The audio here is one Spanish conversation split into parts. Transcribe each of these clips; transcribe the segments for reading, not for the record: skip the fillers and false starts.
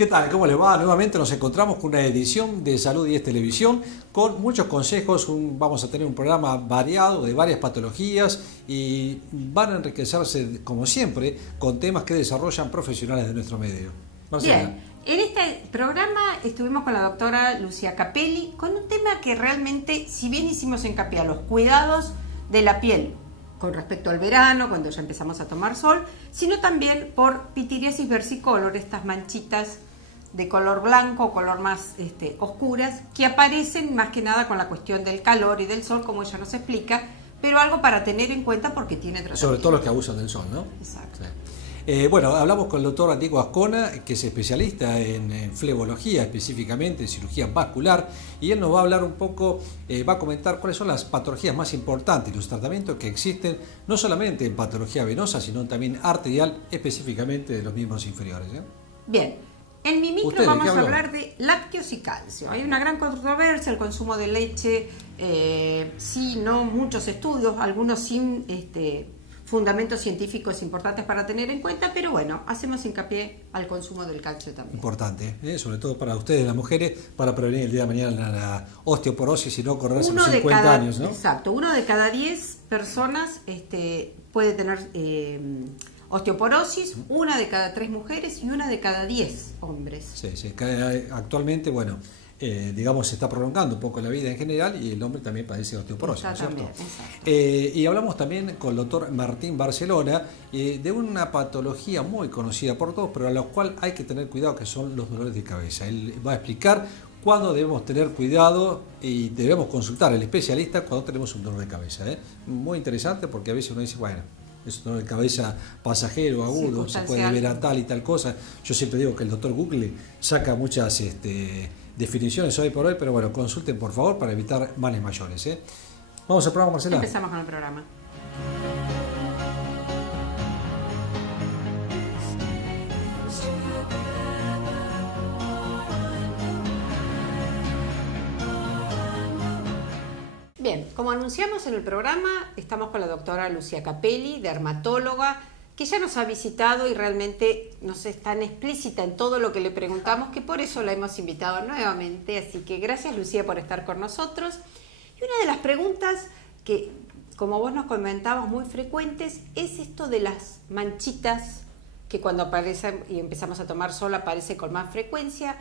¿Qué tal? ¿Cómo le va? Nuevamente nos encontramos con una edición de Salud 10 Televisión con muchos consejos. Vamos a tener un programa variado de varias patologías y van a enriquecerse, como siempre, con temas que desarrollan profesionales de nuestro medio. Marcela. Bien, en este programa estuvimos con la doctora Lucía Capelli con un tema que realmente, si bien hicimos hincapié a los cuidados de la piel con respecto al verano, cuando ya empezamos a tomar sol, sino también por pitiriasis versicolor, estas manchitas de color blanco o color más oscuras, que aparecen más que nada con la cuestión del calor y del sol, como ella nos explica, pero algo para tener en cuenta porque tiene tratamiento. Sobre todo los que abusan del sol, ¿no? Exacto. Sí. Bueno, hablamos con el doctor Diego Ascona, que es especialista en flebología, específicamente en cirugía vascular, y él nos va a hablar un poco, va a comentar cuáles son las patologías más importantes y los tratamientos que existen, no solamente en patología venosa, sino también arterial, específicamente de los miembros inferiores. Bien. En mi micro ¿Ustedes vamos qué a habló? hablar de lácteos y calcio. Hay una gran controversia, el consumo de leche, sí, no, muchos estudios, algunos sin fundamentos científicos importantes para tener en cuenta, pero bueno, hacemos hincapié al consumo del calcio también. Importante, sobre todo para ustedes, las mujeres, para prevenir el día de mañana la osteoporosis y no correrse los 50 años, ¿no? Exacto, 1 de cada 10 personas puede tener osteoporosis, 1 de cada 3 mujeres y 1 de cada 10 hombres. Sí, actualmente, bueno, digamos, se está prolongando un poco la vida en general y el hombre también padece osteoporosis, ¿no es cierto? Y hablamos también con el doctor Martín Barcelona de una patología muy conocida por todos, pero a la cual hay que tener cuidado, que son los dolores de cabeza. Él va a explicar cuándo debemos tener cuidado y debemos consultar al especialista cuando tenemos un dolor de cabeza. Muy interesante porque a veces uno dice, bueno, es un dolor de cabeza pasajero, agudo, se puede deber a tal y tal cosa. Yo siempre digo que el doctor Google saca muchas definiciones hoy por hoy, pero bueno, consulten por favor para evitar males mayores. Vamos al programa, Marcela. Empezamos con el programa. Bien, como anunciamos en el programa, estamos con la doctora Lucía Capelli, dermatóloga, que ya nos ha visitado y realmente nos es tan explícita en todo lo que le preguntamos que por eso la hemos invitado nuevamente. Así que gracias, Lucía, por estar con nosotros. Y una de las preguntas que, como vos nos comentabas, muy frecuentes, es esto de las manchitas que cuando aparecen y empezamos a tomar sol aparece con más frecuencia,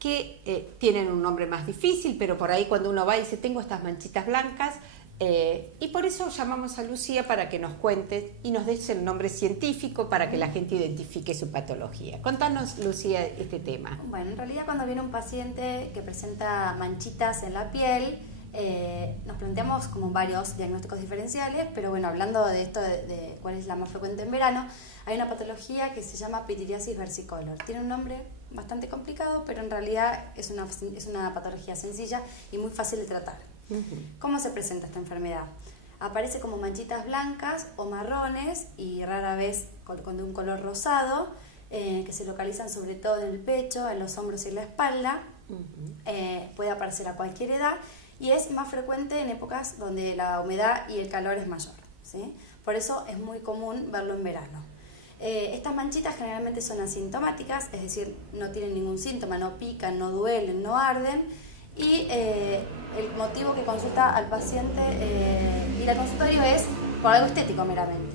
que tienen un nombre más difícil, pero por ahí cuando uno va y dice, tengo estas manchitas blancas, y por eso llamamos a Lucía para que nos cuente y nos des el nombre científico para que la gente identifique su patología. Contanos, Lucía, este tema. Bueno, en realidad cuando viene un paciente que presenta manchitas en la piel, nos planteamos como varios diagnósticos diferenciales, pero bueno, hablando de esto de cuál es la más frecuente en verano, hay una patología que se llama pitiriasis versicolor. Tiene un nombre bastante complicado, pero en realidad es una patología sencilla y muy fácil de tratar. ¿Cómo se presenta esta enfermedad? Aparece como manchitas blancas o marrones y rara vez con un color rosado, que se localizan sobre todo en el pecho, en los hombros y en la espalda. Puede aparecer a cualquier edad y es más frecuente en épocas donde la humedad y el calor es mayor, ¿sí? Por eso es muy común verlo en verano. Estas manchitas generalmente son asintomáticas, es decir, no tienen ningún síntoma, no pican, no duelen, no arden, y el motivo que consulta al paciente ir al consultorio es por algo estético meramente.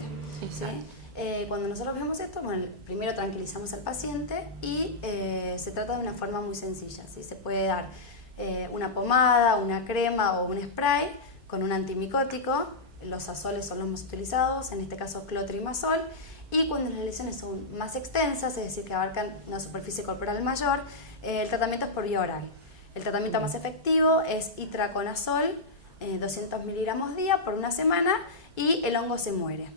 ¿Sí? Cuando nosotros vemos esto, bueno, primero tranquilizamos al paciente y se trata de una forma muy sencilla, ¿sí? Se puede dar una pomada, una crema o un spray con un antimicótico. Los azoles son los más utilizados, en este caso clotrimazol. Y cuando las lesiones son más extensas, es decir, que abarcan una superficie corporal mayor, el tratamiento es por vía oral. El tratamiento más efectivo es itraconazol, 200 miligramos día por una semana, y el hongo se muere.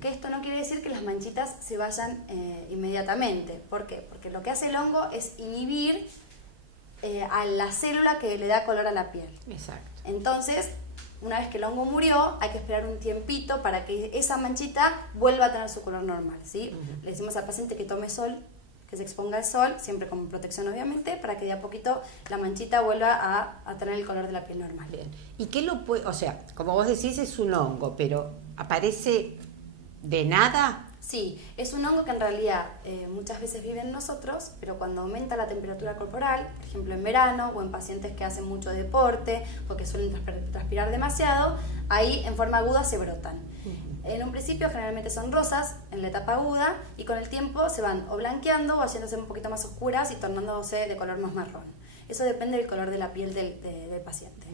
Que esto no quiere decir que las manchitas se vayan inmediatamente. ¿Por qué? Porque lo que hace el hongo es inhibir a la célula que le da color a la piel. Exacto. Entonces, una vez que el hongo murió, hay que esperar un tiempito para que esa manchita vuelva a tener su color normal, ¿sí? Le decimos al paciente que tome sol, que se exponga al sol, siempre con protección obviamente, para que de a poquito la manchita vuelva a tener el color de la piel normal. Bien. ¿Y qué lo puede, o sea, como vos decís, es un hongo, pero aparece de nada? Sí, es un hongo que en realidad muchas veces vive en nosotros, pero cuando aumenta la temperatura corporal, por ejemplo en verano o en pacientes que hacen mucho deporte porque suelen transpirar demasiado, ahí en forma aguda se brotan. En un principio generalmente son rosas en la etapa aguda y con el tiempo se van o blanqueando o haciéndose un poquito más oscuras y tornándose de color más marrón. Eso depende del color de la piel del paciente.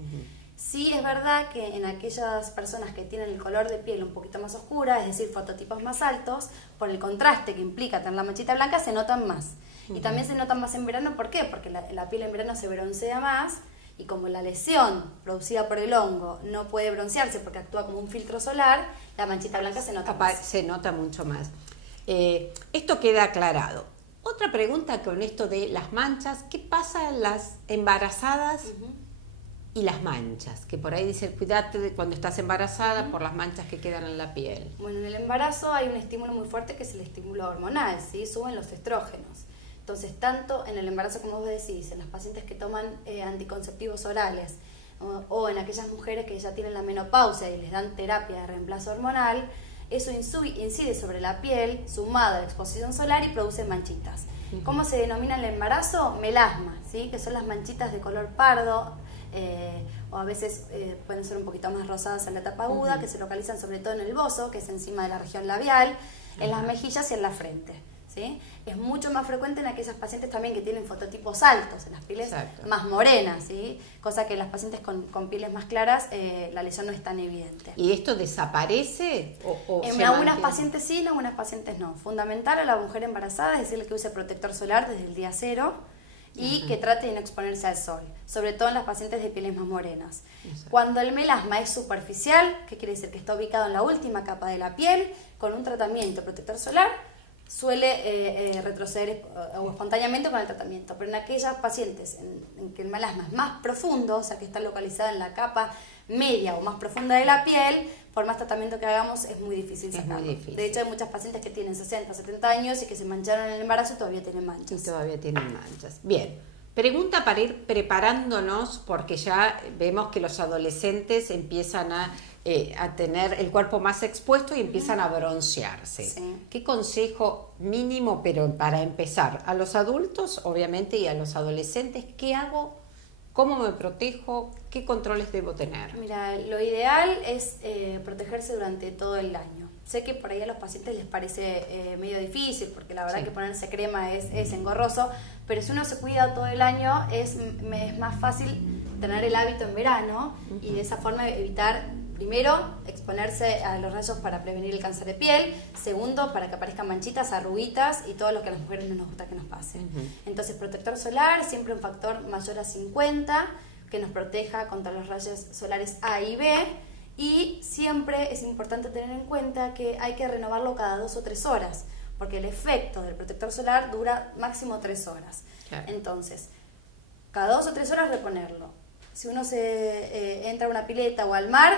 Sí es verdad que en aquellas personas que tienen el color de piel un poquito más oscura, es decir, fototipos más altos, por el contraste que implica tener la manchita blanca, se notan más. Y también se notan más en verano, ¿por qué? Porque la piel en verano se broncea más y como la lesión producida por el hongo no puede broncearse porque actúa como un filtro solar, la manchita blanca se nota más. Se nota mucho más. Esto queda aclarado. Otra pregunta con esto de las manchas, ¿qué pasa en las embarazadas y las manchas? Que por ahí dicen, cuídate de cuando estás embarazada por las manchas que quedan en la piel. Bueno, en el embarazo hay un estímulo muy fuerte que es el estímulo hormonal, ¿sí? Suben los estrógenos. Entonces, tanto en el embarazo, como vos decís, en los pacientes que toman anticonceptivos orales o en aquellas mujeres que ya tienen la menopausia y les dan terapia de reemplazo hormonal, eso incide sobre la piel, sumado a la exposición solar y produce manchitas. ¿Cómo se denomina el embarazo? Melasma, ¿sí? Que son las manchitas de color pardo, o a veces pueden ser un poquito más rosadas en la etapa aguda, que se localizan sobre todo en el bozo, que es encima de la región labial, en las mejillas y en la frente. ¿Sí? Es mucho más frecuente en aquellas pacientes también que tienen fototipos altos, en las pieles más morenas, ¿sí? Cosa que en las pacientes con pieles más claras la lesión no es tan evidente. ¿Y esto desaparece? En algunas pacientes sí, en algunas pacientes no. Fundamental a la mujer embarazada es decirle que use protector solar desde el día 0 y que trate de no exponerse al sol, sobre todo en las pacientes de pieles más morenas. Cuando el melasma es superficial, ¿qué quiere decir? Que está ubicado en la última capa de la piel, con un tratamiento protector solar, suele retroceder o espontáneamente con el tratamiento, pero en aquellas pacientes en que el melasma es más profundo, o sea que está localizada en la capa media o más profunda de la piel, por más tratamiento que hagamos es muy difícil sacarlo. Muy difícil. De hecho hay muchas pacientes que tienen 60, 70 años y que se mancharon en el embarazo y todavía tienen manchas. Y todavía tienen manchas. Bien, pregunta para ir preparándonos porque ya vemos que los adolescentes empiezan a tener el cuerpo más expuesto y empiezan a broncearse. Sí. ¿Qué consejo mínimo, pero para empezar, a los adultos, obviamente, y a los adolescentes, qué hago? ¿Cómo me protejo? ¿Qué controles debo tener? Mira, lo ideal es protegerse durante todo el año. Sé que por ahí a los pacientes les parece medio difícil, porque la verdad que ponerse crema es engorroso, pero si uno se cuida todo el año es más fácil tener el hábito en verano y de esa forma evitar, primero, exponerse a los rayos para prevenir el cáncer de piel. Segundo, para que aparezcan manchitas, arruguitas y todo lo que a las mujeres no nos gusta que nos pase. Entonces, protector solar, siempre un factor mayor a 50, que nos proteja contra los rayos solares A y B. Y siempre es importante tener en cuenta que hay que renovarlo cada 2 o 3 horas, porque el efecto del protector solar dura máximo 3 horas. Claro. Entonces, cada 2 o 3 horas reponerlo. Si uno se entra a una pileta o al mar,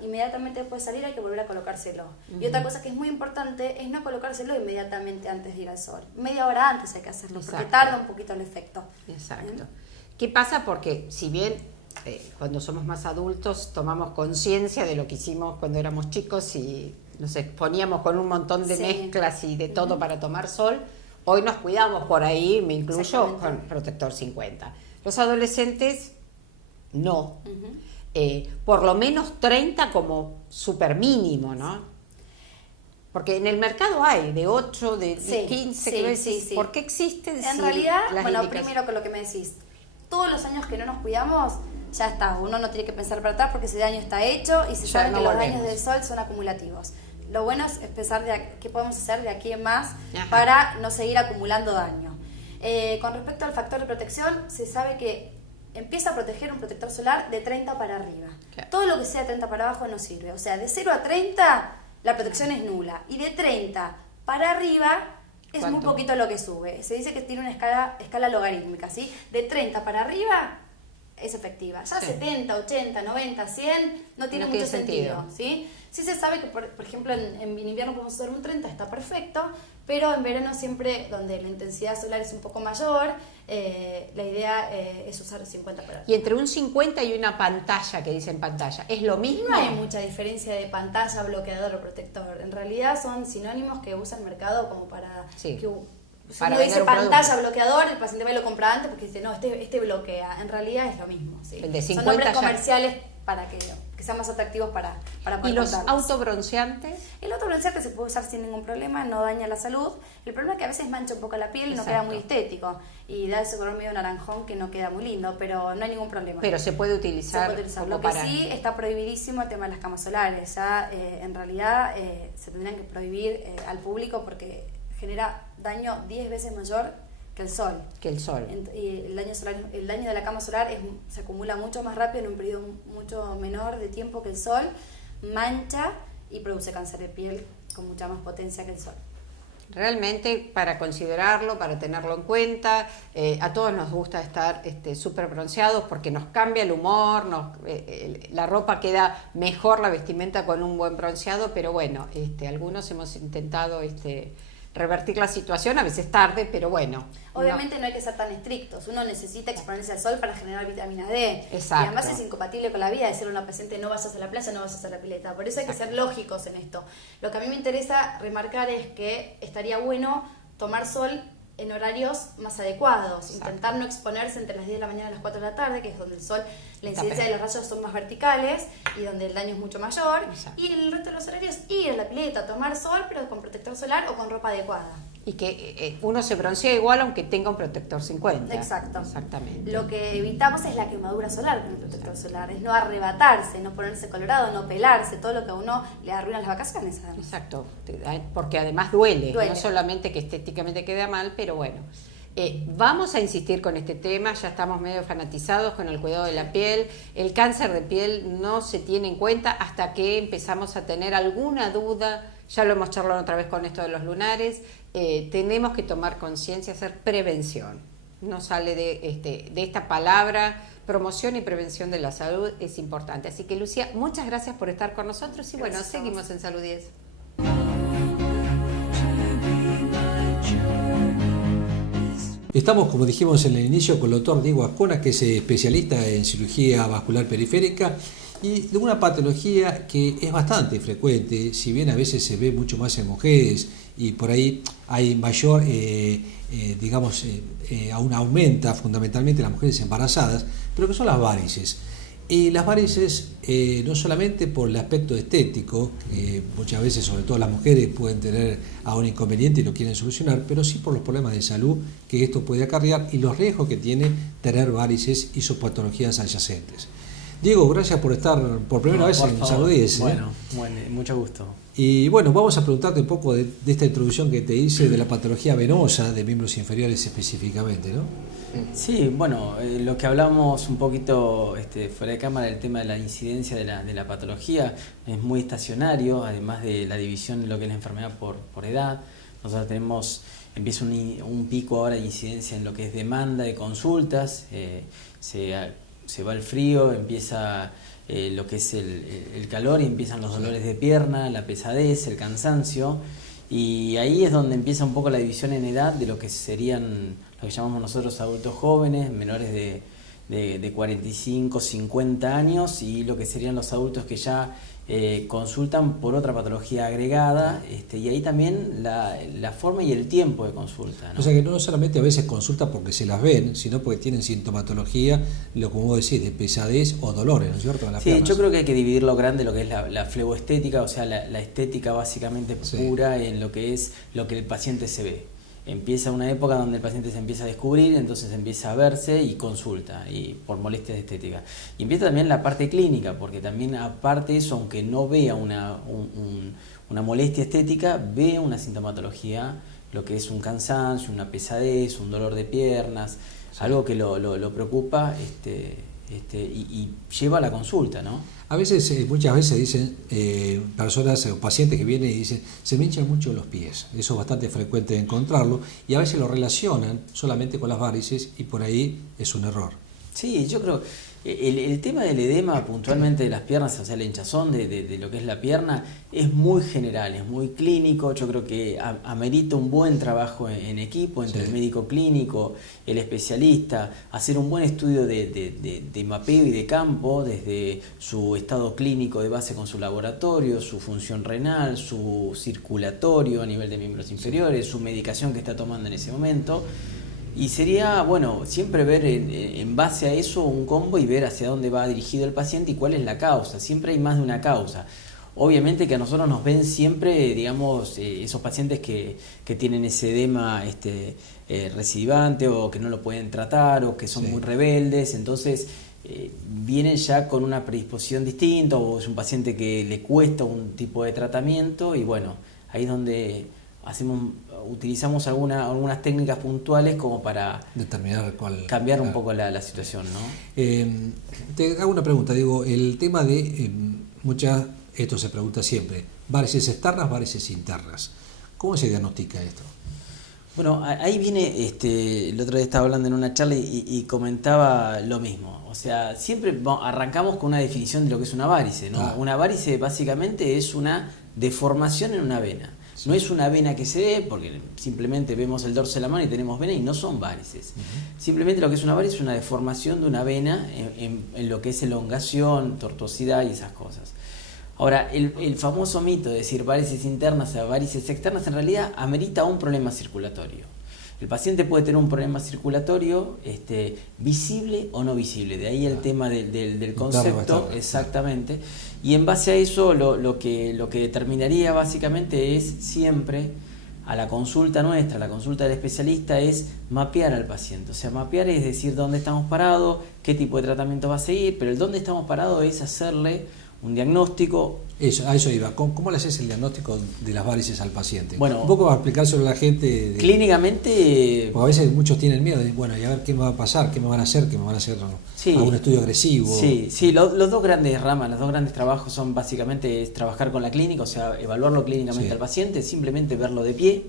inmediatamente después de salir hay que volver a colocárselo. Y otra cosa que es muy importante es no colocárselo inmediatamente antes de ir al sol. Media hora antes hay que hacerlo, porque tarda un poquito el efecto. Exacto. ¿Qué pasa? Porque si bien cuando somos más adultos tomamos conciencia de lo que hicimos cuando éramos chicos y nos exponíamos con un montón de mezclas y de todo para tomar sol, hoy nos cuidamos por ahí, me incluyo, con protector 50. Los adolescentes no. Por lo menos 30 como súper mínimo, ¿no? Porque en el mercado hay de 8, de 15, sí. ¿Por qué existen? En realidad, bueno, primero con lo que me decís, todos los años que no nos cuidamos, ya está, uno no tiene que pensar para atrás porque ese daño está hecho y se sabe que los daños del sol son acumulativos. Lo bueno es pensar qué podemos hacer de aquí en más para no seguir acumulando daño. Con respecto al factor de protección, se sabe que empieza a proteger un protector solar de 30 para arriba. Claro. Todo lo que sea de 30 para abajo no sirve. O sea, de 0 a 30 la protección es nula. Y de 30 para arriba es muy poquito lo que sube. Se dice que tiene una escala logarítmica, ¿sí? De 30 para arriba es efectiva. Ya 70, 80, 90, 100 no tiene mucho sentido, ¿sí? Sí se sabe que, por ejemplo, en invierno podemos usar un 30, está perfecto, pero en verano siempre, donde la intensidad solar es un poco mayor, la idea es usar 50 para arriba. Y entre un 50 y una pantalla, que dicen pantalla, ¿es lo mismo? No hay mucha diferencia de pantalla, bloqueador o protector. En realidad son sinónimos que usa el mercado como para... Sí. Que, si para uno dice pantalla, producto. Bloqueador, el paciente va y lo compra antes porque dice, no, este bloquea. En realidad es lo mismo. ¿Sí? El de 50 son nombres ya... comerciales para que sean más atractivos para ¿Y los comprarlos. autobronceantes? El autobronceante se puede usar sin ningún problema, no daña la salud. El problema es que a veces mancha un poco la piel y no queda muy estético. Y da ese color medio naranjón que no queda muy lindo, pero no hay ningún problema. Pero se puede utilizar. Lo que sí está prohibidísimo el tema de las camas solares. Ya en realidad se tendrían que prohibir al público porque genera daño 10 veces mayor que el sol. Y el daño de la cama solar se acumula mucho más rápido en un periodo mucho menor de tiempo que el sol, mancha y produce cáncer de piel con mucha más potencia que el sol. Realmente para considerarlo, para tenerlo en cuenta, a todos nos gusta estar súper bronceados porque nos cambia el humor, la ropa queda mejor, la vestimenta con un buen bronceado, pero bueno, algunos hemos intentado revertir la situación, a veces tarde, pero bueno. Obviamente no hay que ser tan estrictos, uno necesita exponerse al sol para generar vitamina D. Exacto. Y además es incompatible con la vida decirle a una paciente no vayas a la playa, no vayas a la pileta. Por eso hay que ser lógicos en esto. Lo que a mí me interesa remarcar es que estaría bueno tomar sol en horarios más adecuados, intentar no exponerse entre las 10 de la mañana y las 4 de la tarde, que es donde el sol, la incidencia de los rayos son más verticales y donde el daño es mucho mayor. Exacto. Y en el resto de los horarios ir a la pileta, tomar sol, pero con protector solar o con ropa adecuada. Y que uno se broncea igual aunque tenga un protector 50. Exacto. Exactamente. Lo que evitamos es la quemadura solar con el protector solar, es no arrebatarse, no ponerse colorado, no pelarse, todo lo que a uno le arruina las vacaciones. Además. Exacto, porque además duele, no solamente que estéticamente queda mal, pero bueno. Vamos a insistir con este tema, ya estamos medio fanatizados con el cuidado de la piel. El cáncer de piel no se tiene en cuenta hasta que empezamos a tener alguna duda. Ya lo hemos charlado otra vez con esto de los lunares. Tenemos que tomar conciencia, hacer prevención. No sale de esta palabra, promoción y prevención de la salud es importante. Así que Lucía, muchas gracias por estar con nosotros y bueno, seguimos en Salud 10. Estamos, como dijimos en el inicio, con el doctor Diego Ascona, que es especialista en cirugía vascular periférica y de una patología que es bastante frecuente, si bien a veces se ve mucho más en mujeres y por ahí hay mayor, aún aumenta fundamentalmente en las mujeres embarazadas, pero que son las varices. Y las varices, no solamente por el aspecto estético, que muchas veces, sobre todo las mujeres, pueden tener a un inconveniente y lo quieren solucionar, pero sí por los problemas de salud que esto puede acarrear y los riesgos que tiene tener varices y sus patologías adyacentes. Diego, gracias por estar por primera vez en Salud 10. Bueno, mucho gusto. Y bueno, vamos a preguntarte un poco de esta introducción que te hice de la patología venosa de miembros inferiores específicamente, ¿no? Sí, bueno, lo que hablamos un poquito fuera de cámara, el tema de la incidencia de la patología es muy estacionario, además de la división de lo que es la enfermedad por edad. Nosotros empieza un pico ahora de incidencia en lo que es demanda de consultas, se va el frío, empieza lo que es el calor y empiezan los dolores de pierna, la pesadez, el cansancio, y ahí es donde empieza un poco la división en edad de lo que serían lo que llamamos nosotros adultos jóvenes, menores de 45, 50 años, y lo que serían los adultos que ya consultan por otra patología agregada, y ahí también la forma y el tiempo de consulta, ¿no? O sea que no solamente a veces consulta porque se las ven, sino porque tienen sintomatología, como vos decís, de pesadez o dolores, ¿no es cierto? Sí, piernas. Yo creo que hay que dividir lo grande, lo que es la fleboestética, o sea, la estética básicamente pura en lo que es lo que el paciente se ve. Empieza una época donde el paciente se empieza a descubrir, entonces empieza a verse y consulta y por molestias estéticas. Y empieza también la parte clínica, porque también aparte de eso, aunque no vea una molestia estética, ve una sintomatología, lo que es un cansancio, una pesadez, un dolor de piernas, algo que lo preocupa y lleva a la consulta, ¿no? A veces, muchas veces dicen personas o pacientes que vienen y dicen se me hinchan mucho los pies. Eso es bastante frecuente encontrarlo y a veces lo relacionan solamente con las varices y por ahí es un error. Sí, yo creo El tema del edema puntualmente de las piernas, o sea, el hinchazón de lo que es la pierna, es muy general, es muy clínico. Yo creo que amerita un buen trabajo en equipo entre el médico clínico, el especialista, hacer un buen estudio de mapeo y de campo, desde su estado clínico de base con su laboratorio, su función renal, su circulatorio a nivel de miembros inferiores, su medicación que está tomando en ese momento. Y sería, bueno, siempre ver en base a eso un combo y ver hacia dónde va dirigido el paciente y cuál es la causa. Siempre hay más de una causa. Obviamente que a nosotros nos ven siempre, digamos, esos pacientes que tienen ese edema recidivante o que no lo pueden tratar o que son muy rebeldes. Entonces vienen ya con una predisposición distinta, o es un paciente que le cuesta un tipo de tratamiento, y bueno, ahí es donde utilizamos algunas técnicas puntuales como para determinar cambiar un poco la situación, ¿no? Te hago una pregunta, digo, el tema de esto se pregunta siempre, varices externas, varices internas. ¿Cómo se diagnostica esto? Bueno, ahí viene, el otro día estaba hablando en una charla y comentaba lo mismo. O sea, siempre arrancamos con una definición de lo que es una varice, ¿no? Una varice básicamente es una deformación en una vena. No es una vena que se ve, porque simplemente vemos el dorso de la mano y tenemos vena y no son varices. Simplemente lo que es una varice es una deformación de una vena en lo que es elongación, tortuosidad y esas cosas. Ahora, el famoso mito de decir varices internas o varices externas en realidad amerita un problema circulatorio. El paciente puede tener un problema circulatorio visible o no visible, de ahí el tema del concepto, exactamente. Y en base a eso lo que determinaría básicamente es siempre a la consulta nuestra, a la consulta del especialista, es mapear al paciente. O sea, mapear es decir dónde estamos parados, qué tipo de tratamiento va a seguir, pero el dónde estamos parados es hacerle un diagnóstico. A eso iba. ¿Cómo le haces el diagnóstico de las varices al paciente? Bueno, un poco para explicárselo a la gente. Clínicamente. Porque a veces muchos tienen miedo de, bueno, y a ver qué me va a pasar, qué me van a hacer, algún estudio agresivo. Sí, los dos grandes ramas, los dos grandes trabajos son básicamente trabajar con la clínica, o sea, evaluarlo clínicamente al paciente, simplemente verlo de pie.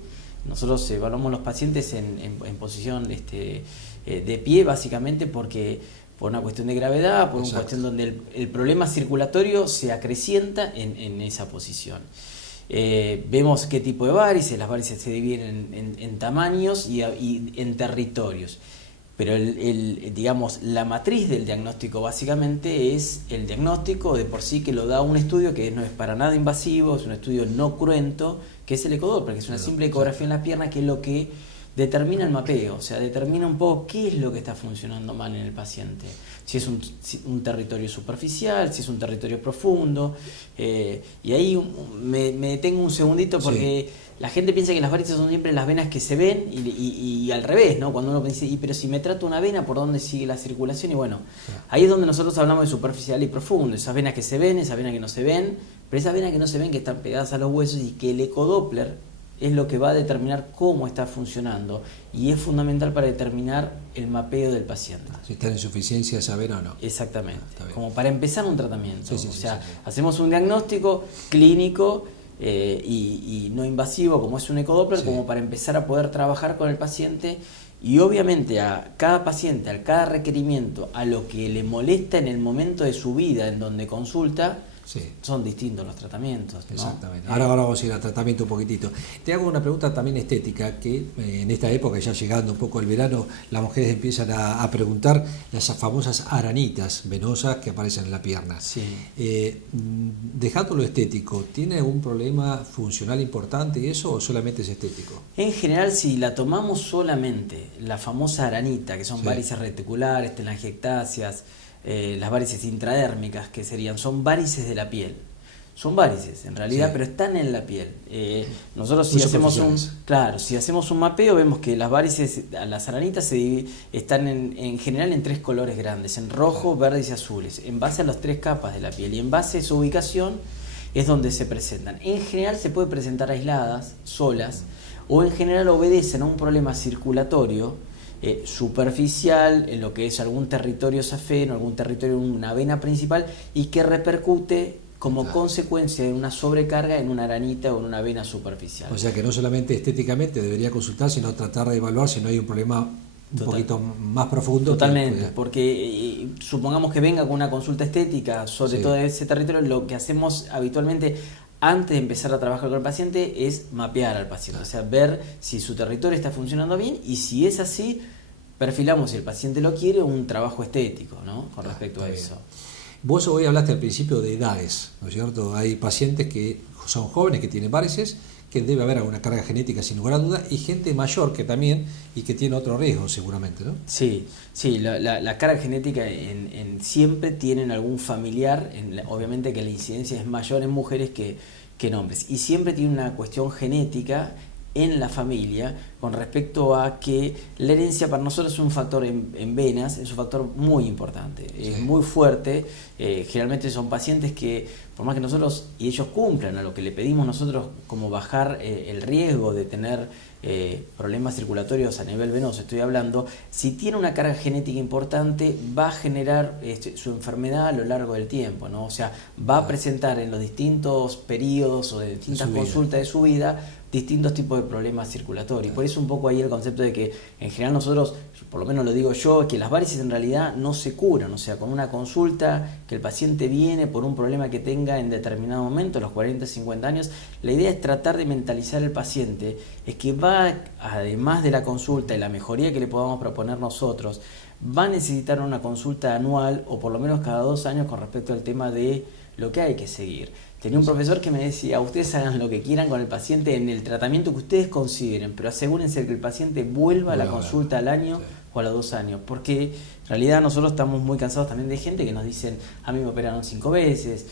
Nosotros evaluamos los pacientes en posición de pie, básicamente por una cuestión de gravedad, por una cuestión donde el problema circulatorio se acrecienta en esa posición. Vemos qué tipo de varices, las varices se dividen en tamaños y en territorios, pero digamos, la matriz del diagnóstico básicamente es el diagnóstico de por sí que lo da un estudio que no es para nada invasivo, es un estudio no cruento, que es el ecodoppler, que es una simple ecografía en la pierna, que es lo que determina el mapeo, o sea, determina un poco qué es lo que está funcionando mal en el paciente. Si es un territorio superficial, si es un territorio profundo. Y ahí me detengo un segundito porque la gente piensa que las varices son siempre las venas que se ven y al revés, ¿no? Cuando uno dice, pero si me trato una vena, ¿por dónde sigue la circulación? Y bueno, ahí es donde nosotros hablamos de superficial y profundo, esas venas que se ven, esas venas que no se ven, pero esas venas que no se ven, que están pegadas a los huesos, y que el ecodoppler es lo que va a determinar cómo está funcionando, y es fundamental para determinar el mapeo del paciente. Si está en insuficiencia esa vena o no. Exactamente, como para empezar un tratamiento. Hacemos un diagnóstico clínico y no invasivo, como es un ecodoppler, como para empezar a poder trabajar con el paciente, y obviamente a cada paciente, a cada requerimiento, a lo que le molesta en el momento de su vida en donde consulta, son distintos los tratamientos, ¿no? Exactamente. Ahora vamos a ir al tratamiento un poquitito. Te hago una pregunta también estética, que en esta época, ya llegando un poco el verano, las mujeres empiezan a preguntar las famosas aranitas venosas que aparecen en la pierna. Dejando lo estético, ¿tiene algún problema funcional importante eso o solamente es estético? En general, si la tomamos solamente, la famosa aranita, que son varices reticulares, telangiectasias, las varices intradérmicas, que son varices de la piel. Son varices en realidad, pero están en la piel. Nosotros si hacemos un mapeo, vemos que las varices, las aranitas están en general en 3 colores grandes, en rojo, verdes y azules, en base a las 3 capas de la piel, y en base a su ubicación es donde se presentan. En general se puede presentar aisladas, solas, o en general obedecen a un problema circulatorio superficial en lo que es algún territorio safeno, algún territorio, una vena principal, y que repercute como consecuencia de una sobrecarga en una aranita o en una vena superficial. O sea que no solamente estéticamente debería consultar, sino tratar de evaluar si no hay un problema un poquito más profundo. Totalmente, porque supongamos que venga con una consulta estética sobre todo ese territorio, lo que hacemos habitualmente antes de empezar a trabajar con el paciente es mapear al paciente, o sea, ver si su territorio está funcionando bien y si es así, perfilamos, si el paciente lo quiere, un trabajo estético, ¿no? Con respecto a eso. Vos hoy hablaste al principio de edades, ¿no es cierto? Hay pacientes que son jóvenes, que tienen varices, que debe haber alguna carga genética sin lugar a duda, y gente mayor que también, y que tiene otro riesgo seguramente, ¿no? Sí, la carga genética siempre tienen algún familiar, obviamente que la incidencia es mayor en mujeres que en hombres, y siempre tiene una cuestión genética en la familia con respecto a que la herencia para nosotros es un factor en venas, es un factor muy importante, es muy fuerte. Generalmente son pacientes que, por más que nosotros y ellos cumplan a lo que le pedimos nosotros, como bajar el riesgo de tener problemas circulatorios a nivel venoso, estoy hablando, si tiene una carga genética importante va a generar su enfermedad a lo largo del tiempo, ¿no? O sea, va a presentar en los distintos periodos o de distintas consultas de su vida distintos tipos de problemas circulatorios. Por eso un poco ahí el concepto de que en general nosotros, por lo menos lo digo yo, que las varices en realidad no se curan, o sea, con una consulta que el paciente viene por un problema que tenga en determinado momento, a los 40, 50 años, la idea es tratar de mentalizar al paciente, es que va, además de la consulta y la mejoría que le podamos proponer nosotros, va a necesitar una consulta anual o por lo menos cada 2 años con respecto al tema de lo que hay que seguir. Tenía un profesor que me decía, ustedes hagan lo que quieran con el paciente en el tratamiento que ustedes consideren, pero asegúrense de que el paciente vuelva a la consulta al año o a los 2 años, porque en realidad nosotros estamos muy cansados también de gente que nos dicen, a mí me operaron 5 veces,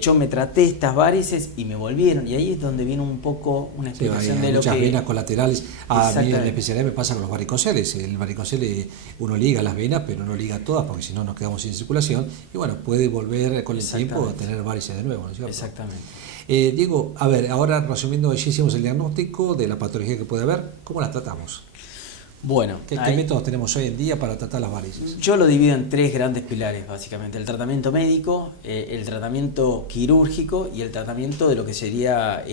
yo me traté estas varices y me volvieron, y ahí es donde viene un poco una explicación de lo que... Muchas venas colaterales. A mí en la especialidad me pasa con los varicoceles. El varicocele uno liga las venas, pero no liga todas, porque si no nos quedamos sin circulación, y bueno, puede volver con el tiempo a tener varices de nuevo, ¿no es cierto? Exactamente. Diego, a ver, ahora resumiendo, ya hicimos el diagnóstico de la patología que puede haber, ¿cómo las tratamos? Bueno, ¿Qué métodos tenemos hoy en día para tratar las varices? Yo lo divido en 3 grandes pilares, básicamente. El tratamiento médico, el tratamiento quirúrgico y el tratamiento de lo que sería,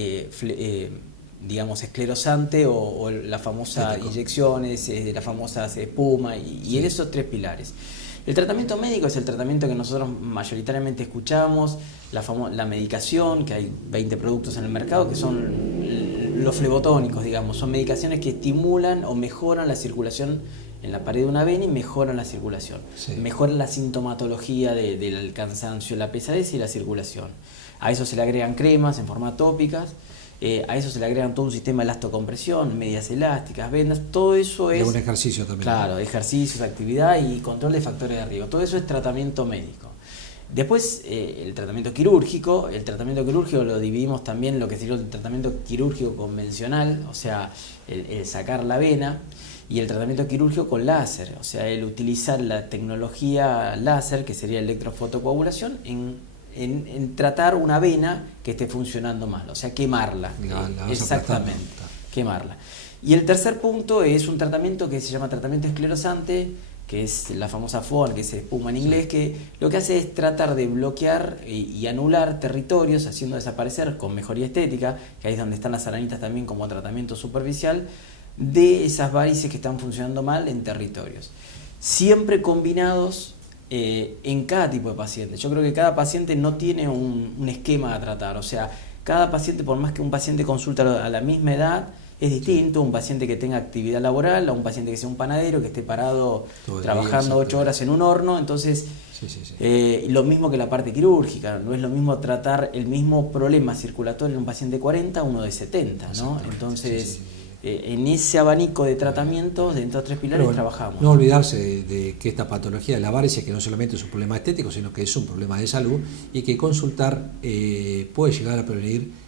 digamos, esclerosante o las famosas inyecciones, las famosas espuma, y en esos 3 pilares. El tratamiento médico es el tratamiento que nosotros mayoritariamente escuchamos, la medicación, que hay 20 productos en el mercado, que son los flebotónicos, digamos, son medicaciones que estimulan o mejoran la circulación en la pared de una vena y mejoran la circulación, mejoran la sintomatología del cansancio, la pesadez y la circulación. A eso se le agregan cremas en forma tópicas, a eso se le agregan todo un sistema de elastocompresión, medias elásticas, vendas, todo eso es... Y un ejercicio también. Claro, ejercicios, actividad y control de factores de riesgo, todo eso es tratamiento médico. Después, el tratamiento quirúrgico lo dividimos también en lo que sería el tratamiento quirúrgico convencional, o sea, el sacar la vena, y el tratamiento quirúrgico con láser, o sea, el utilizar la tecnología láser, que sería electrofotocoagulación, en tratar una vena que esté funcionando mal, o sea, quemarla. Exactamente, quemarla. Y el tercer punto es un tratamiento que se llama tratamiento esclerosante, que es la famosa FOAN, que es espuma en inglés, que lo que hace es tratar de bloquear y anular territorios, haciendo desaparecer con mejoría estética, que ahí es donde están las arañitas también como tratamiento superficial, de esas varices que están funcionando mal en territorios. Siempre combinados en cada tipo de paciente. Yo creo que cada paciente no tiene un esquema a tratar, o sea, cada paciente, por más que un paciente consulta a la misma edad, es distinto, un paciente que tenga actividad laboral, a un paciente que sea un panadero, que esté parado trabajando 8 horas en un horno, entonces lo mismo que la parte quirúrgica, no es lo mismo tratar el mismo problema circulatorio en un paciente de 40 a uno de 70, ¿no? Entonces, en ese abanico de tratamientos, dentro de 3 pilares trabajamos. No olvidarse de que esta patología de la varices, que no solamente es un problema estético, sino que es un problema de salud, y que consultar puede llegar a prevenir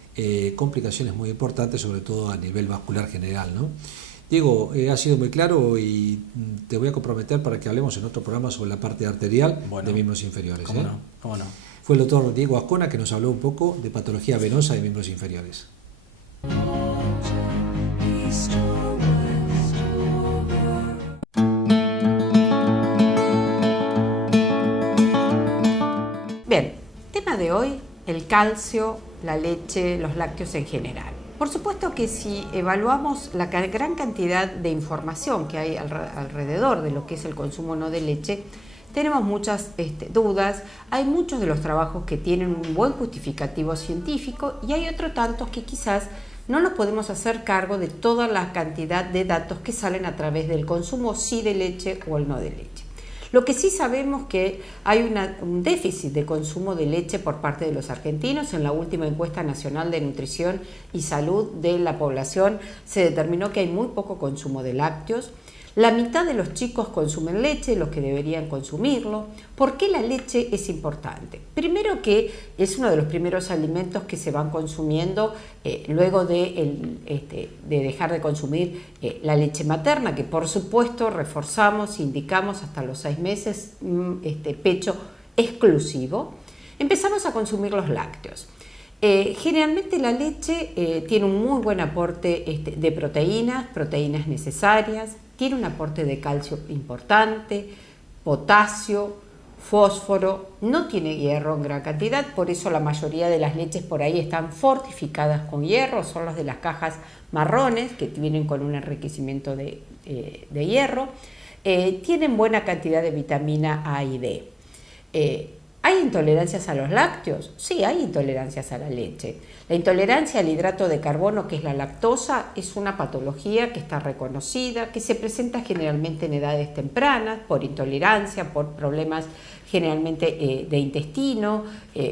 complicaciones muy importantes, sobre todo a nivel vascular general, ¿no? Diego, ha sido muy claro y te voy a comprometer para que hablemos en otro programa sobre la parte arterial de miembros inferiores. ¿Cómo no? ¿Cómo no? Fue el doctor Diego Ascona que nos habló un poco de patología venosa de miembros inferiores. Bien, tema de hoy, el calcio, la leche, los lácteos en general. Por supuesto que si evaluamos la gran cantidad de información que hay alrededor de lo que es el consumo no de leche, tenemos muchas dudas. Hay muchos de los trabajos que tienen un buen justificativo científico y hay otros tantos que quizás no nos podemos hacer cargo de toda la cantidad de datos que salen a través del consumo sí de leche o el no de leche. Lo que sí sabemos que hay un déficit de consumo de leche por parte de los argentinos. En la última encuesta nacional de nutrición y salud de la población se determinó que hay muy poco consumo de lácteos. La mitad de los chicos consumen leche, los que deberían consumirlo. ¿Por qué la leche es importante? Primero que es uno de los primeros alimentos que se van consumiendo luego de dejar de consumir la leche materna, que por supuesto reforzamos, indicamos hasta los 6 meses pecho exclusivo. Empezamos a consumir los lácteos. Generalmente la leche tiene un muy buen aporte de proteínas necesarias, tiene un aporte de calcio importante, potasio, fósforo, no tiene hierro en gran cantidad, por eso la mayoría de las leches por ahí están fortificadas con hierro, son las de las cajas marrones que vienen con un enriquecimiento de hierro, tienen buena cantidad de vitamina A y D. ¿Hay intolerancias a los lácteos? Sí, hay intolerancias a la leche. La intolerancia al hidrato de carbono, que es la lactosa, es una patología que está reconocida, que se presenta generalmente en edades tempranas, por intolerancia, por problemas generalmente de intestino,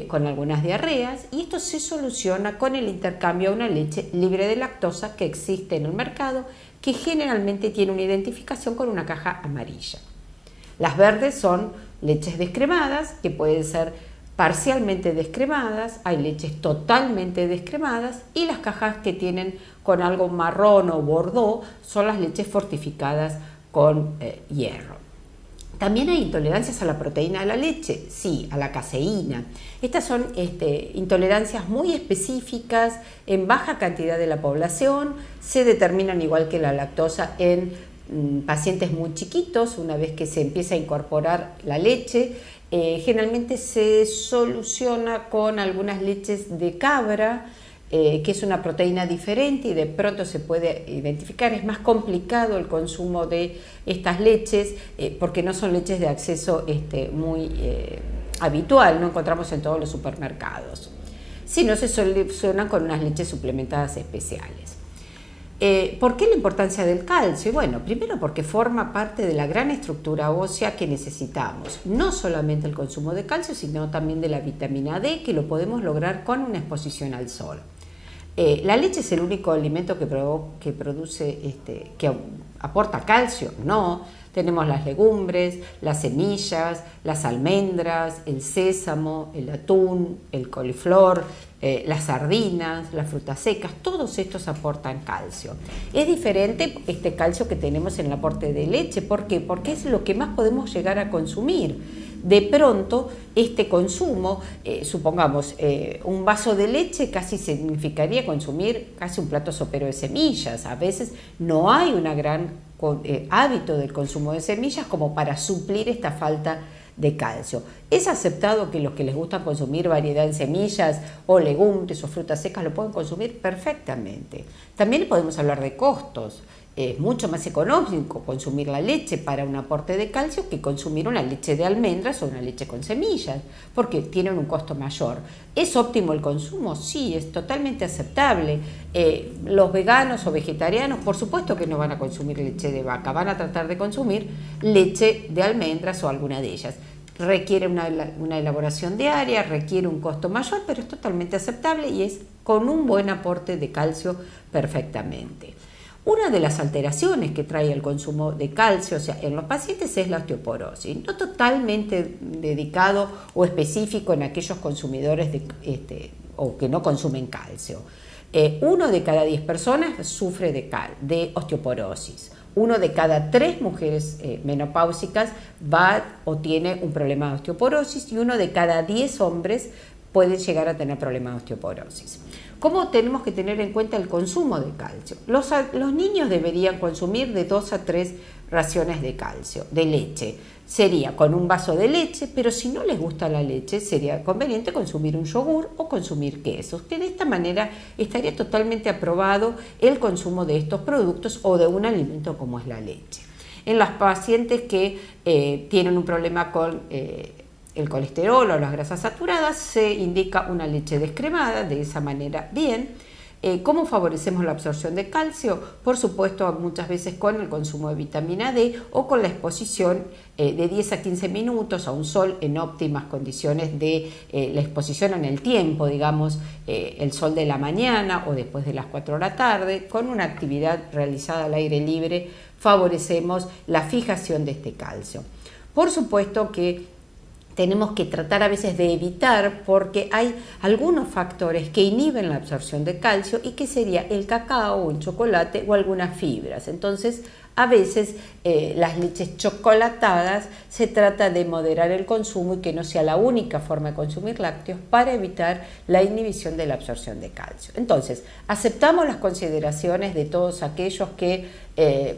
con algunas diarreas, y esto se soluciona con el intercambio a una leche libre de lactosa que existe en el mercado, que generalmente tiene una identificación con una caja amarilla. Las verdes son leches descremadas, que pueden ser parcialmente descremadas, hay leches totalmente descremadas, y las cajas que tienen con algo marrón o bordó son las leches fortificadas con hierro. También hay intolerancias a la proteína de la leche, sí, a la caseína. Estas son intolerancias muy específicas en baja cantidad de la población, se determinan igual que la lactosa en pacientes muy chiquitos. Una vez que se empieza a incorporar la leche, generalmente se soluciona con algunas leches de cabra, que es una proteína diferente y de pronto se puede identificar. Es más complicado el consumo de estas leches porque no son leches de acceso muy habitual, no encontramos en todos los supermercados, sino se solucionan con unas leches suplementadas especiales. ¿Por qué la importancia del calcio? Bueno, primero porque forma parte de la gran estructura ósea que necesitamos. No solamente el consumo de calcio, sino también de la vitamina D, que lo podemos lograr con una exposición al sol. ¿La leche es el único alimento que produce, que aporta calcio? No. Tenemos las legumbres, las semillas, las almendras, el sésamo, el atún, el coliflor, las sardinas, las frutas secas, todos estos aportan calcio. Es diferente este calcio que tenemos en el aporte de leche. ¿Por qué? Porque es lo que más podemos llegar a consumir. De pronto, este consumo, supongamos, un vaso de leche casi significaría consumir casi un plato sopero de semillas. A veces no hay una gran hábito del consumo de semillas como para suplir esta falta de calcio. Es aceptado que los que les gusta consumir variedad en semillas o legumbres o frutas secas lo pueden consumir perfectamente. También podemos hablar de costos. Es mucho más económico consumir la leche para un aporte de calcio que consumir una leche de almendras o una leche con semillas, porque tienen un costo mayor. ¿Es óptimo el consumo? Sí, es totalmente aceptable. Los veganos o vegetarianos, por supuesto que no van a consumir leche de vaca, van a tratar de consumir leche de almendras o alguna de ellas. Requiere una elaboración diaria, requiere un costo mayor, pero es totalmente aceptable y es con un buen aporte de calcio perfectamente. Una de las alteraciones que trae el consumo de calcio, o sea, en los pacientes, es la osteoporosis, no totalmente dedicado o específico en aquellos consumidores o que no consumen calcio. 1 de cada 10 personas sufre de osteoporosis. 1 de cada 3 mujeres menopáusicas va o tiene un problema de osteoporosis y 1 de cada 10 hombres puede llegar a tener problemas de osteoporosis. ¿Cómo tenemos que tener en cuenta el consumo de calcio? Los niños deberían consumir de 2 a 3 raciones de calcio, de leche. sería con un vaso de leche, pero si no les gusta la leche, sería conveniente consumir un yogur o consumir quesos, que de esta manera estaría totalmente aprobado el consumo de estos productos o de un alimento como es la leche. En las pacientes que tienen un problema con el colesterol o las grasas saturadas, se indica una leche descremada, de esa manera bien. ¿Cómo favorecemos la absorción de calcio? Por supuesto, muchas veces con el consumo de vitamina D o con la exposición de 10 a 15 minutos a un sol en óptimas condiciones de la exposición en el tiempo, digamos, el sol de la mañana o después de las 4 de la tarde, con una actividad realizada al aire libre, favorecemos la fijación de este calcio. Por supuesto que tenemos que tratar a veces de evitar, porque hay algunos factores que inhiben la absorción de calcio y que sería el cacao o el chocolate o algunas fibras. Entonces, a veces las leches chocolatadas se trata de moderar el consumo y que no sea la única forma de consumir lácteos para evitar la inhibición de la absorción de calcio. Entonces, aceptamos las consideraciones de todos aquellos que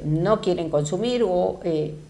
no quieren consumir o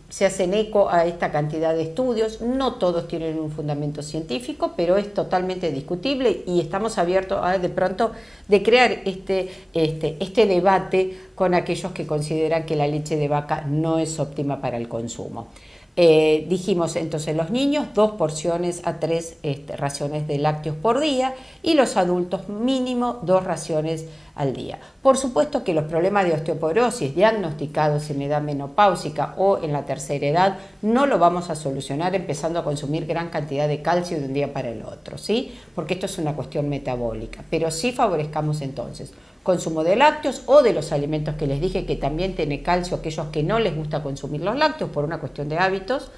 se hacen eco a esta cantidad de estudios. No todos tienen un fundamento científico, pero es totalmente discutible y estamos abiertos a de pronto de crear este debate con aquellos que consideran que la leche de vaca no es óptima para el consumo. Dijimos entonces los niños 2 porciones a 3 raciones de lácteos por día y los adultos mínimo 2 raciones al día. Por supuesto que los problemas de osteoporosis diagnosticados en edad menopáusica o en la tercera edad no lo vamos a solucionar empezando a consumir gran cantidad de calcio de un día para el otro, ¿sí? Porque esto es una cuestión metabólica, pero sí favorezcamos entonces consumo de lácteos o de los alimentos que les dije que también tiene calcio, aquellos que no les gusta consumir los lácteos por una cuestión de hábitos.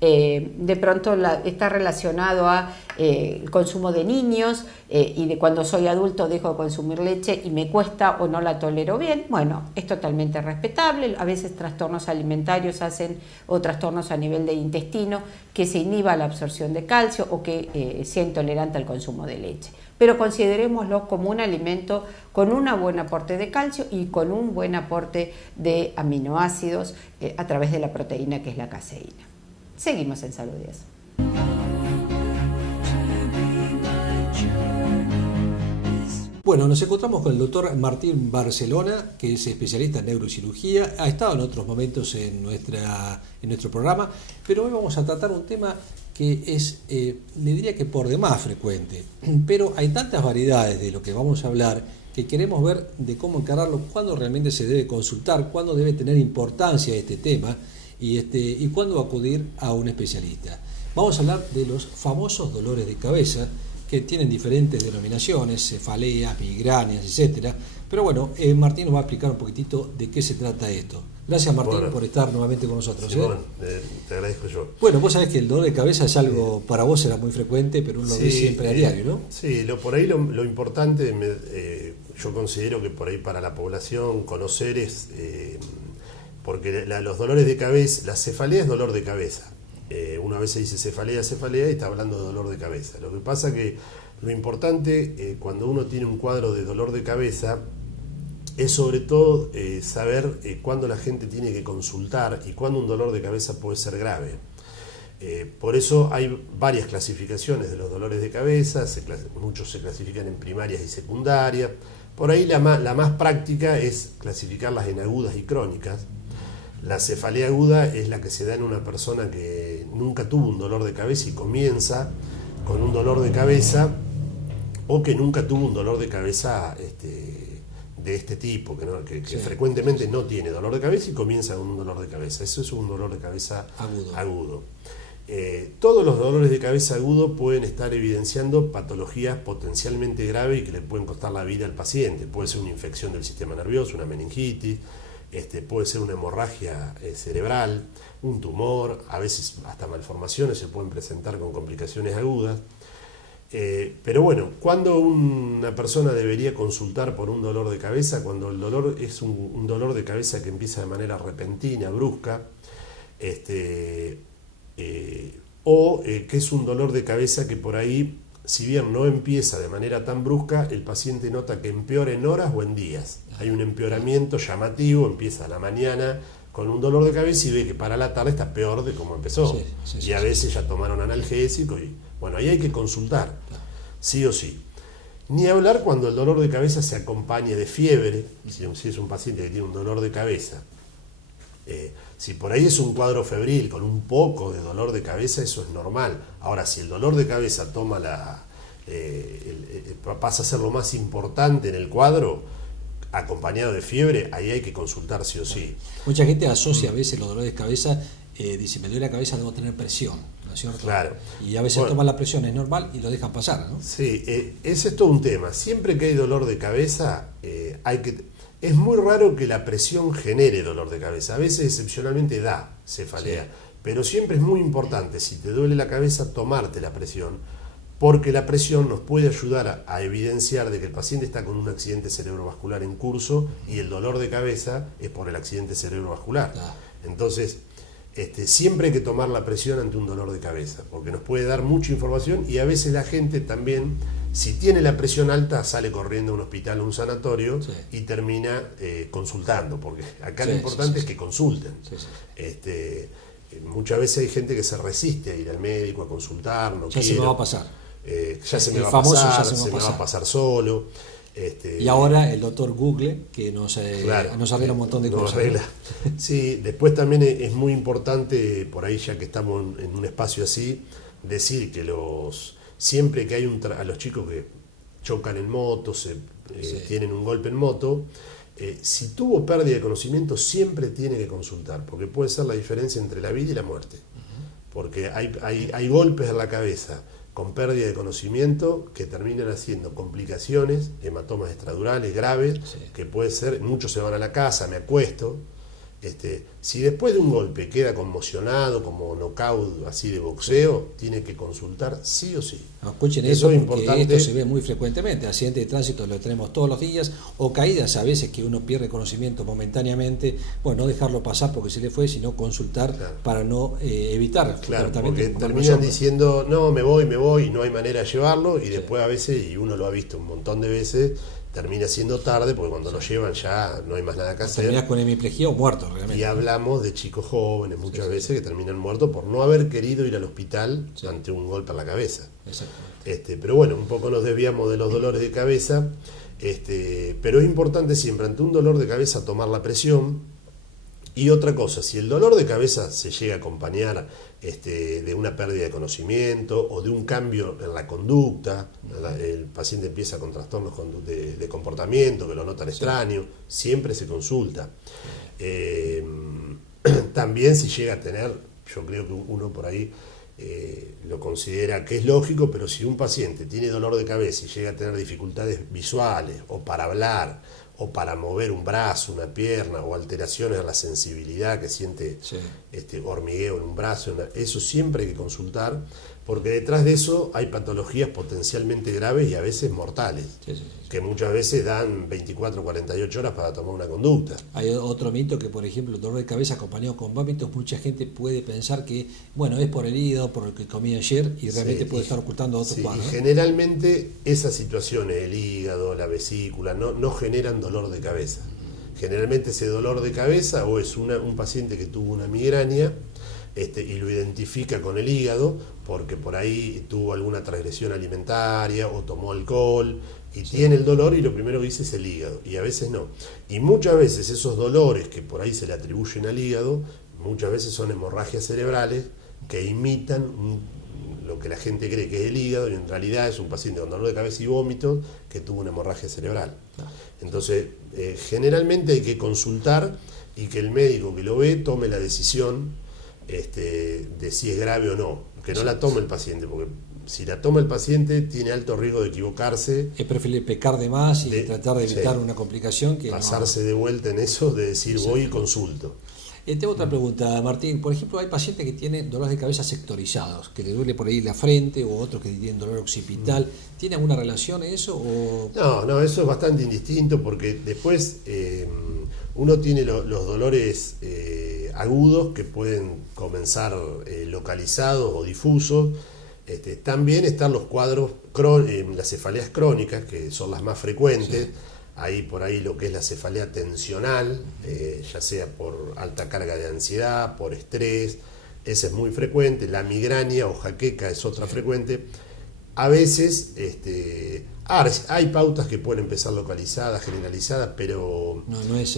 De pronto está relacionado a el consumo de niños y de cuando soy adulto dejo de consumir leche y me cuesta o no la tolero bien. Bueno, es totalmente respetable. A veces trastornos alimentarios hacen o trastornos a nivel de intestino que se inhiba la absorción de calcio o que sea intolerante al consumo de leche. Pero considerémoslo como un alimento con un buen aporte de calcio y con un buen aporte de aminoácidos a través de la proteína que es la caseína. Seguimos en Salud 10. Bueno, nos encontramos con el doctor Martín Barcelona, que es especialista en neurocirugía. Ha estado en otros momentos en nuestro programa, pero hoy vamos a tratar un tema que es, le diría que por demás frecuente. Pero hay tantas variedades de lo que vamos a hablar que queremos ver de cómo encararlo, cuándo realmente se debe consultar, cuándo debe tener importancia este tema y cuándo acudir a un especialista. Vamos a hablar de los famosos dolores de cabeza, que tienen diferentes denominaciones, cefaleas, migrañas, etcétera. Pero bueno, Martín nos va a explicar un poquitito de qué se trata esto. Gracias, Martín, por estar nuevamente con nosotros. Sí, bueno, te agradezco yo. Bueno, vos sabés que el dolor de cabeza es algo, para vos era muy frecuente, pero uno lo ve siempre a diario, ¿no? Sí, por ahí lo importante, yo considero que por ahí para la población conocer es, porque los dolores de cabeza, la cefalea es dolor de cabeza. Uno a veces dice cefalea y está hablando de dolor de cabeza. Lo que pasa que lo importante cuando uno tiene un cuadro de dolor de cabeza es sobre todo saber cuándo la gente tiene que consultar y cuándo un dolor de cabeza puede ser grave. Por eso hay varias clasificaciones de los dolores de cabeza, muchos se clasifican en primarias y secundarias. Por ahí la más práctica es clasificarlas en agudas y crónicas. La cefalea aguda es la que se da en una persona que nunca tuvo un dolor de cabeza y comienza con un dolor de cabeza, o que nunca tuvo un dolor de cabeza de este tipo, que frecuentemente no tiene dolor de cabeza y comienza con un dolor de cabeza. Eso es un dolor de cabeza agudo. Todos los dolores de cabeza agudo pueden estar evidenciando patologías potencialmente graves y que le pueden costar la vida al paciente. Puede ser una infección del sistema nervioso, una meningitis, puede ser una hemorragia cerebral, un tumor, a veces hasta malformaciones se pueden presentar con complicaciones agudas. Pero bueno, ¿cuándo una persona debería consultar por un dolor de cabeza? Cuando el dolor es un dolor de cabeza que empieza de manera repentina, brusca, o que es un dolor de cabeza que por ahí, si bien no empieza de manera tan brusca, el paciente nota que empeora en horas o en días. Hay un empeoramiento llamativo, empieza a la mañana con un dolor de cabeza y ve que para la tarde está peor de como empezó. Y a veces ya tomaron analgésico y bueno, ahí hay que consultar, sí o sí. Ni hablar cuando el dolor de cabeza se acompañe de fiebre, si es un paciente que tiene un dolor de cabeza. Si por ahí es un cuadro febril con un poco de dolor de cabeza, eso es normal. Ahora, si el dolor de cabeza toma pasa a ser lo más importante en el cuadro, acompañado de fiebre, ahí hay que consultar sí o sí. Mucha gente asocia a veces los dolores de cabeza, dice, me duele la cabeza, debo tener presión, ¿no es cierto? Claro. Y a veces toman la presión, es normal, y lo dejan pasar, ¿no? Sí, ese es todo un tema. Siempre que hay dolor de cabeza, es muy raro que la presión genere dolor de cabeza. A veces excepcionalmente da cefalea, pero siempre es muy importante, si te duele la cabeza, tomarte la presión, porque la presión nos puede ayudar a evidenciar de que el paciente está con un accidente cerebrovascular en curso y el dolor de cabeza es por el accidente cerebrovascular. Entonces, siempre hay que tomar la presión ante un dolor de cabeza, porque nos puede dar mucha información y a veces la gente también, si tiene la presión alta, sale corriendo a un hospital o un sanatorio y termina consultando, porque acá lo importante es que consulten. Muchas veces hay gente que se resiste a ir al médico, a consultar, no quiere. Se me va a pasar. Ya se me va a pasar, se me va a pasar solo. Y ahora el doctor Google, que nos arregla un montón de cosas. Sí, después también es muy importante, por ahí ya que estamos en un espacio así, decir que siempre que hay a los chicos que chocan en moto, tienen un golpe en moto, si tuvo pérdida de conocimiento siempre tiene que consultar, porque puede ser la diferencia entre la vida y la muerte. Porque hay golpes en la cabeza con pérdida de conocimiento que terminan haciendo complicaciones, hematomas extradurales graves, que puede ser, muchos se van a la casa, me acuesto. Si después de un golpe queda conmocionado, como knockout así de boxeo, tiene que consultar sí o sí. No, escuchen eso es importante. Esto se ve muy frecuentemente, accidentes de tránsito lo tenemos todos los días, o caídas a veces que uno pierde conocimiento momentáneamente, bueno, no dejarlo pasar porque se le fue, sino consultar para no evitar. Claro, porque terminan diciendo, no, me voy, y no hay manera de llevarlo, y después a veces, y uno lo ha visto un montón de veces, termina siendo tarde, porque cuando lo llevan ya no hay más nada que hacer. Terminas con hemiplegia o muerto, realmente. Y hablamos de chicos jóvenes muchas veces que terminan muertos por no haber querido ir al hospital ante un golpe en la cabeza. Pero bueno, un poco nos desviamos de los dolores de cabeza, pero es importante siempre ante un dolor de cabeza tomar la presión. Y otra cosa, si el dolor de cabeza se llega a acompañar de una pérdida de conocimiento o de un cambio en la conducta, el paciente empieza con trastornos de comportamiento, que lo notan extraño, siempre se consulta. También si llega a tener, yo creo que uno por ahí lo considera que es lógico, pero si un paciente tiene dolor de cabeza y llega a tener dificultades visuales o para hablar, o para mover un brazo, una pierna, o alteraciones en la sensibilidad, que siente hormigueo en un brazo, eso siempre hay que consultar, porque detrás de eso hay patologías potencialmente graves y a veces mortales, que muchas veces dan 24 o 48 horas para tomar una conducta. Hay otro mito que, por ejemplo, el dolor de cabeza acompañado con vómitos, mucha gente puede pensar que, bueno, es por el hígado, por lo que comí ayer, y realmente puede estar ocultando otro cuadro. Generalmente esas situaciones, el hígado, la vesícula, no generan dolor de cabeza. Generalmente ese dolor de cabeza o es un paciente que tuvo una migraña y lo identifica con el hígado porque por ahí tuvo alguna transgresión alimentaria o tomó alcohol y tiene el dolor y lo primero que dice es el hígado, y a veces no. Y muchas veces esos dolores que por ahí se le atribuyen al hígado, muchas veces son hemorragias cerebrales que imitan lo que la gente cree que es el hígado y en realidad es un paciente con dolor de cabeza y vómitos que tuvo una hemorragia cerebral. Entonces, generalmente hay que consultar y que el médico que lo ve tome la decisión de si es grave o no, que no la tome el paciente, porque si la toma el paciente tiene alto riesgo de equivocarse. Es preferible pecar de más y tratar de evitar una complicación que pasarse de vuelta en eso, de decir voy y consulto. Tengo otra pregunta, Martín. Por ejemplo, hay pacientes que tienen dolores de cabeza sectorizados, que le duele por ahí la frente, o otros que tienen dolor occipital. ¿Tiene alguna relación eso? O... No, eso es bastante indistinto, porque después uno tiene los dolores agudos que pueden comenzar localizados o difusos. También están los cuadros, las cefaleas crónicas, que son las más frecuentes. Hay por ahí lo que es la cefalea tensional, ya sea por alta carga de ansiedad, por estrés, esa es muy frecuente. La migraña o jaqueca es otra frecuente. A veces hay pautas que pueden empezar localizadas, generalizadas, pero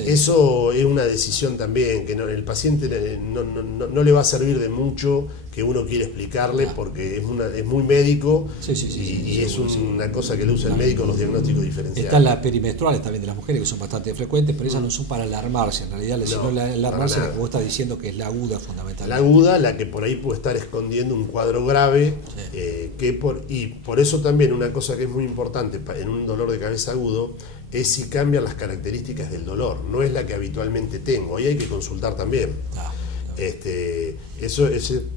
eso es una decisión también, que el paciente no le va a servir de mucho que uno quiera explicarle, porque es muy médico y es una cosa que le usa el médico en los diagnósticos diferenciales. Están las perimenstruales también de las mujeres, que son bastante frecuentes, pero esas no son para alarmarse, en realidad, sino alarmarse la que vos estás diciendo que es la aguda fundamentalmente. La aguda, la que por ahí puede estar escondiendo un cuadro grave, y por eso también una cosa que es muy importante en un dolor de cabeza agudo es si cambian las características del dolor, no es la que habitualmente tengo, y hay que consultar también. Eso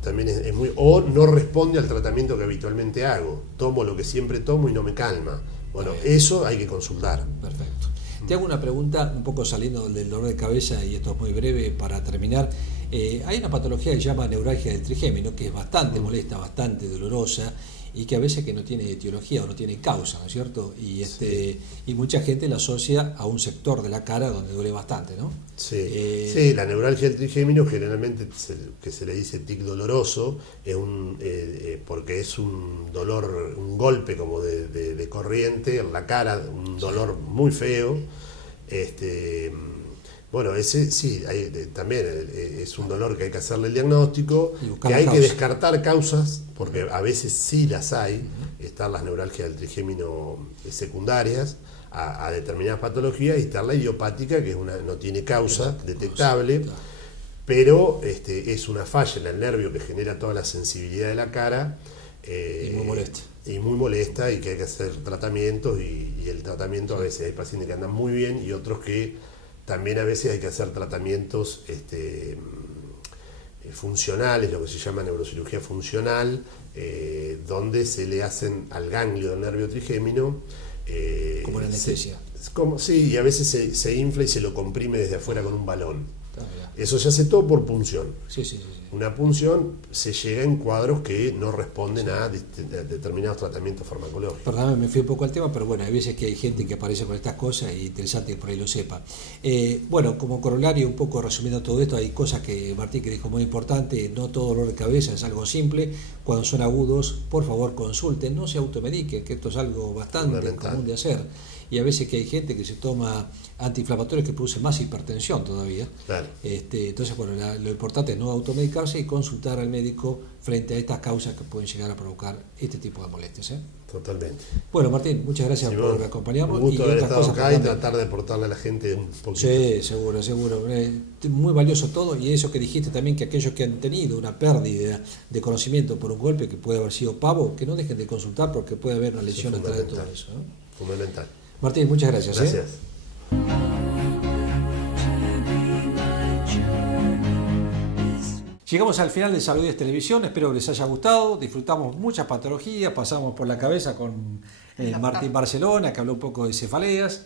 también es muy... O no responde al tratamiento que habitualmente hago, tomo lo que siempre tomo y no me calma. Bueno, eso hay que consultar. Perfecto. Te hago una pregunta un poco saliendo del dolor de cabeza, y esto es muy breve para terminar. Hay una patología que se llama neuralgia del trigémino, que es bastante molesta, bastante dolorosa, y que a veces que no tiene etiología o no tiene causa, ¿no es cierto? Y mucha gente la asocia a un sector de la cara donde duele bastante, ¿no? Sí, la neuralgia del trigémino generalmente que se le dice tic doloroso, es porque es un dolor, un golpe como de corriente en la cara, un dolor muy feo. Bueno, ese sí, también es un dolor que hay que hacerle el diagnóstico, que hay que descartar causas, porque a veces sí las hay, están las neuralgias del trigémino secundarias a determinadas patologías, y está la idiopática, que no tiene causa detectable, pero es una falla en el nervio que genera toda la sensibilidad de la cara. Y muy molesta. Y muy molesta, y que hay que hacer tratamientos, y el tratamiento a veces hay pacientes que andan muy bien y otros que también a veces hay que hacer tratamientos funcionales, lo que se llama neurocirugía funcional, donde se le hacen al ganglio del nervio trigémino. Como la anestesia. Sí, y a veces se infla y se lo comprime desde afuera con un balón. Eso se hace todo por punción. Sí. Una punción se llega en cuadros que no responden a determinados tratamientos farmacológicos. Perdóname, me fui un poco al tema, pero bueno, hay veces que hay gente que aparece con estas cosas y interesante que por ahí lo sepa. Bueno, como corolario, un poco resumiendo todo esto, hay cosas que Martín que dijo muy importante: no todo dolor de cabeza es algo simple. Cuando son agudos, por favor consulten, no se automediquen, que esto es algo bastante común de hacer. Y a veces que hay gente que se toma antiinflamatorios que producen más hipertensión todavía. Claro. Entonces, bueno, lo importante es no automedicarse y consultar al médico frente a estas causas que pueden llegar a provocar este tipo de molestias. Totalmente. Bueno, Martín, muchas gracias por acompañarnos. Un gusto haber estado acá y tratar de aportarle a la gente un poquito. Sí, seguro. Muy valioso todo, y eso que dijiste también, que aquellos que han tenido una pérdida de conocimiento por un golpe que puede haber sido pavo, que no dejen de consultar, porque puede haber una lesión atrás de todo eso. Fundamental. Martín, muchas gracias. Gracias. Llegamos al final de Salud y Televisión, espero que les haya gustado. Disfrutamos muchas patologías, pasamos por la cabeza con Martín Barcelona, que habló un poco de cefaleas.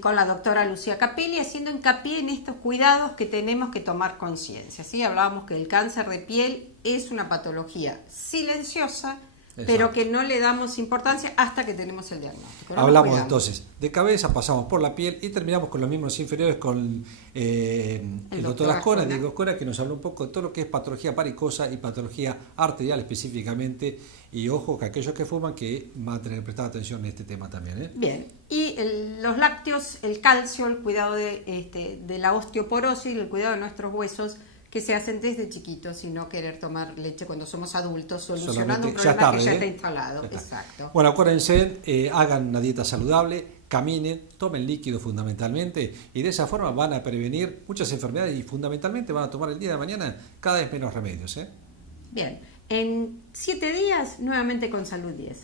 Con la doctora Lucía Capelli, haciendo hincapié en estos cuidados que tenemos que tomar conciencia. ¿Sí? Hablábamos que el cáncer de piel es una patología silenciosa, pero que no le damos importancia hasta que tenemos el diagnóstico. Hablamos entonces de cabeza, pasamos por la piel y terminamos con los miembros inferiores con el doctor Ascona, Diego Ascona, que nos habló un poco de todo lo que es patología varicosa y patología arterial específicamente. Y ojo, que aquellos que fuman que van a tener que prestar atención en este tema también. Bien, y los lácteos, el calcio, el cuidado de la osteoporosis, el cuidado de nuestros huesos, que se hacen desde chiquitos y no querer tomar leche cuando somos adultos, solucionando un problema que ya está instalado. Exacto. Bueno, acuérdense, hagan una dieta saludable, caminen, tomen líquido fundamentalmente, y de esa forma van a prevenir muchas enfermedades y fundamentalmente van a tomar el día de mañana cada vez menos remedios. Bien, en 7 días nuevamente con Salud 10.